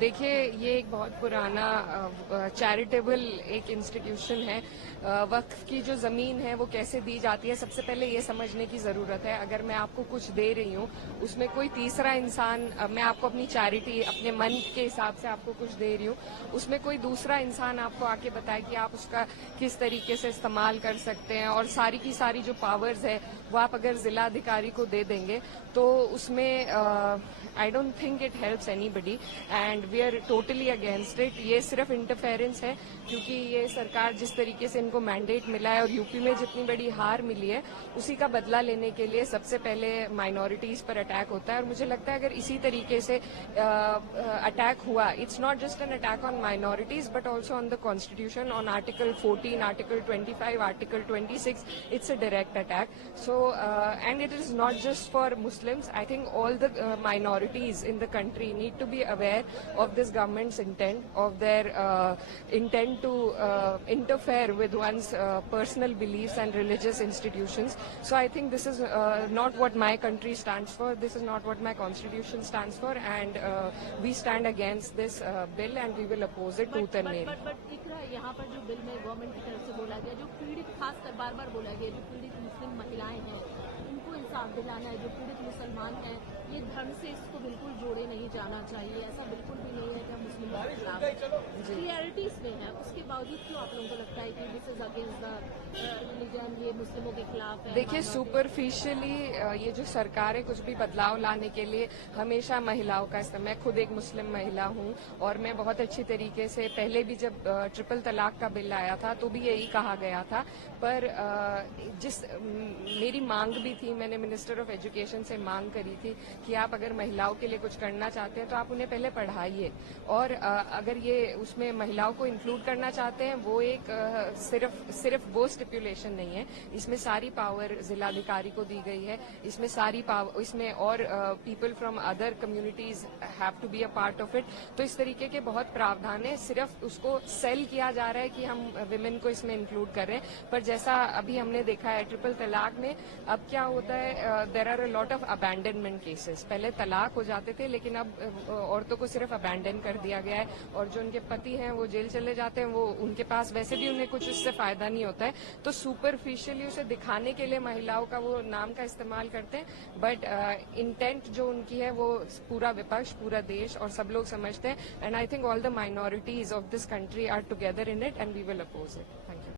देखिए, ये एक बहुत पुराना चैरिटेबल एक इंस्टीट्यूशन है। वक्फ की जो ज़मीन है वो कैसे दी जाती है, सबसे पहले ये समझने की ज़रूरत है। अगर मैं आपको कुछ दे रही हूँ, उसमें कोई तीसरा इंसान, मैं आपको अपनी चैरिटी अपने मन के हिसाब से आपको कुछ दे रही हूँ, उसमें कोई दूसरा इंसान आपको आके बताए कि आप उसका किस तरीके से इस्तेमाल कर सकते हैं, और सारी की सारी जो पावर्स है वो आप अगर जिला अधिकारी को दे देंगे तो उसमें I don't think it helps anybody and we are totally against it. ये सिर्फ इंटरफेरेंस है, क्योंकि ये सरकार जिस तरीके से इनको मैंडेट मिला है और यूपी में जितनी बड़ी हार मिली है उसी का बदला लेने के लिए सबसे पहले माइनॉरिटीज पर अटैक होता है। और मुझे लगता है अगर इसी तरीके से अटैक हुआ, it's not just an attack on minorities but also on the constitution, on article 14, article 25, article 26, it's a direct attack. So and it is not just for Muslims. I think all the minorities in the country need to be aware of this government's intent, of their intent to interfere with one's personal beliefs and religious institutions. So I think this is not what my country stands for. This is not what my constitution stands for, and we stand against this bill and we will oppose it tooth and nail. But Iqra यहाँ पर जो bill में government की तरफ से बोला गया, जो पीड़ित, खासकर बार बार बोला गया, जो पीड़ित मुस्लिम महिलाएं हैं उनको इंसाफ दिलाना है, जो पीड़ित मुसलमान हैं ये धर्म से इसको बिल्कुल जोड़े नहीं जाना चाहिए। ऐसा बिल्कुल भी नहीं है कि हम मुस्लिमों के खिलाफ, क्लियरिटी इसमें है, उसके बावजूद क्यों आप लोगों को लगता है कि this is against the religion, ये मुस्लिमों के खिलाफ है? देखिए, सुपरफिशियली ये जो सरकार है कुछ भी बदलाव लाने के लिए हमेशा महिलाओं का इस्तेमाल, मैं खुद एक मुस्लिम महिला हूँ और मैं बहुत अच्छी तरीके से, पहले भी जब ट्रिपल तलाक का बिल आया था तो भी यही कहा गया था, पर मेरी मांग भी थी, मैंने मिनिस्टर ऑफ एजुकेशन से मांग करी थी कि आप अगर महिलाओं के लिए कुछ करना चाहते हैं तो आप उन्हें पहले पढ़ाइए, और अगर ये उसमें महिलाओं को इंक्लूड करना चाहते हैं, वो एक सिर्फ वो स्टिपुलेशन नहीं है, इसमें सारी पावर जिलाधिकारी को दी गई है, इसमें सारी पावर, इसमें और people from other communities have to be a part of it. तो इस तरीके के बहुत प्रावधान है, सिर्फ उसको सेल किया जा रहा है कि हम विमेन को इसमें इंक्लूड कर रहे हैं, पर जैसा अभी हमने देखा है ट्रिपल तलाक में अब क्या होता है, there are a lot of abandonment cases. पहले तलाक हो जाते थे लेकिन अब औरतों को सिर्फ अबैंडन कर दिया गया है, और जो उनके पति हैं वो जेल चले जाते हैं, वो उनके पास वैसे भी उन्हें कुछ इससे फायदा नहीं होता है, तो सुपरफिशियली उसे दिखाने के लिए महिलाओं का वो नाम का इस्तेमाल करते हैं, बट इंटेंट जो उनकी है वो पूरा विपक्ष, पूरा देश और सब लोग समझते हैं, and I think all the minorities of this country are together in it and we will oppose it.